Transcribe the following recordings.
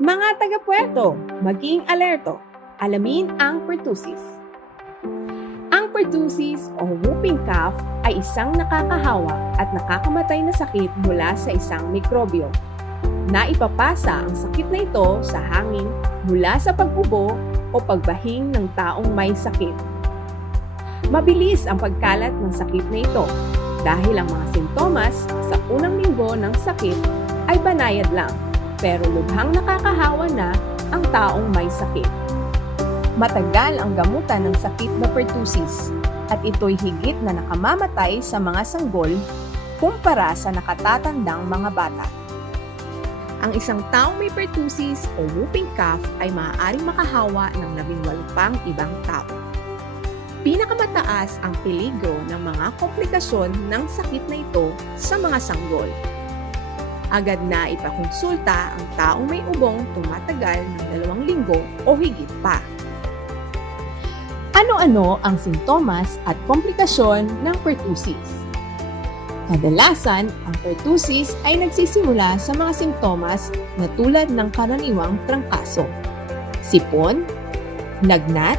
Mga taga-Puerto, maging alerto. Alamin ang pertussis. Ang pertussis o whooping cough ay isang nakakahawa at nakakamatay na sakit mula sa isang mikrobyo. Naipapasa ang sakit na ito sa hangin mula sa pag-ubo o pagbahing ng taong may sakit. Mabilis ang pagkalat ng sakit na ito dahil ang mga sintomas sa unang linggo ng sakit ay banayad lang, pero lubhang nakakahawa na ang taong may sakit. Matagal ang gamutan ng sakit na pertussis at ito'y higit na nakamamatay sa mga sanggol kumpara sa nakatatandang mga bata. Ang isang taong may pertussis o whooping cough ay maaaring makahawa ng 18 pang ibang tao. Pinakamataas ang peligro ng mga komplikasyon ng sakit na ito sa mga sanggol. Agad na ipakonsulta ang taong may ubong tumatagal ng 2 linggo o higit pa. Ano-ano ang sintomas at komplikasyon ng pertussis? Kadalasan, ang pertussis ay nagsisimula sa mga sintomas na tulad ng karaniwang trangkaso, sipon, lagnat,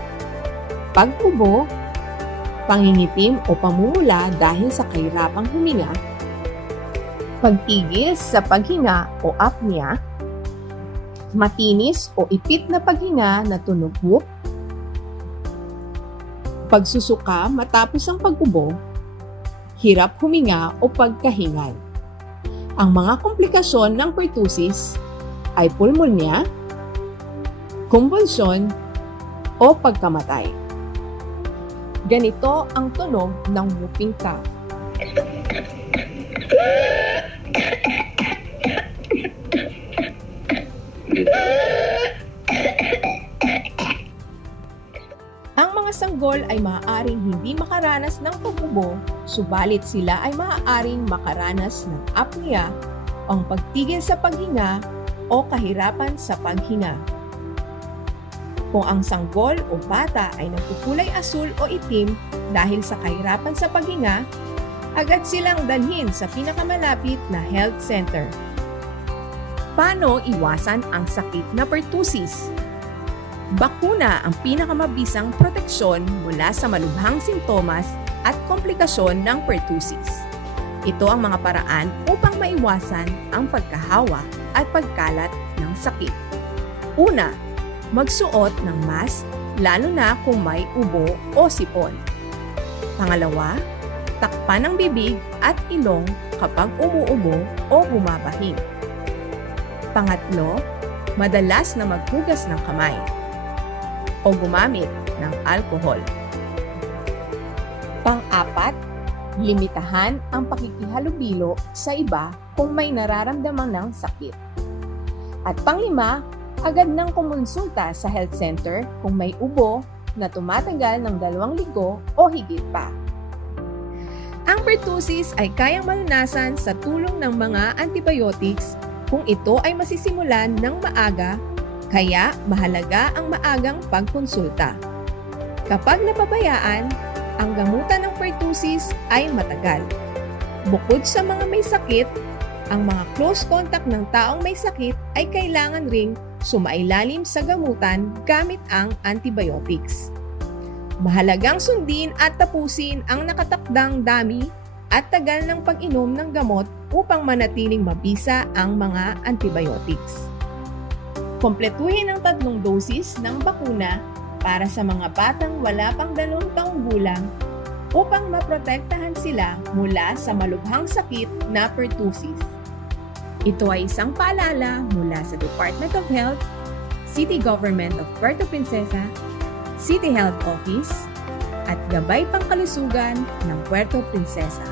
pag-ubo, pangingitim o pamumula dahil sa kahirapang huminga, pagtigil sa paghinga o apnea, matinis o ipit na paghinga na tunog whoop, pagsusuka matapos ang pag-ubo, hirap huminga o pagkahingal. Ang mga komplikasyon ng pertussis ay pulmonya, kumbulsyon o pagkamatay. Ganito ang tunog ng whooping cough. Ang mga sanggol ay maaaring hindi makaranas ng pag-ubo, subalit sila ay maaaring makaranas ng apnea, ang pagtigil sa paghinga o kahirapan sa paghinga. Kung ang sanggol o bata ay nagkukulay asul o itim dahil sa kahirapan sa paghinga, agad silang dalhin sa pinakamalapit na health center. Paano iwasan ang sakit na pertussis? Bakuna ang pinakamabisang proteksyon mula sa malubhang sintomas at komplikasyon ng pertussis. Ito ang mga paraan upang maiwasan ang pagkahawa at pagkalat ng sakit. Una, magsuot ng mask lalo na kung may ubo o sipon. Pangalawa, takpan ang bibig at ilong kapag umuubo o bumabahing. Pangatlo, madalas na maghugas ng kamay o gumamit ng alkohol. Pang-apat, limitahan ang pakikihalubilo sa iba kung may nararamdaman ng sakit. At panglima, agad nang kumonsulta sa health center kung may ubo na tumatagal ng 2 linggo o higit pa. Ang pertussis ay kayang malunasan sa tulong ng mga antibiotics kung ito ay masisimulan ng maaga, kaya mahalaga ang maagang pagkonsulta. Kapag napabayaan, ang gamutan ng pertussis ay matagal. Bukod sa mga may sakit, ang mga close contact ng taong may sakit ay kailangan ring sumailalim sa gamutan gamit ang antibiotics. Mahalagang sundin at tapusin ang nakatakdang dami at tagal ng pag-inom ng gamot upang manatiling mabisa ang mga antibiotics. Kompletuhin ang 3 dosis ng bakuna para sa mga batang wala pang 2 taong gulang upang maprotektahan sila mula sa malubhang sakit na pertussis. Ito ay isang paalala mula sa Department of Health, City Government of Puerto Princesa, City Health Office, at Gabay Pangkalusugan ng Puerto Princesa.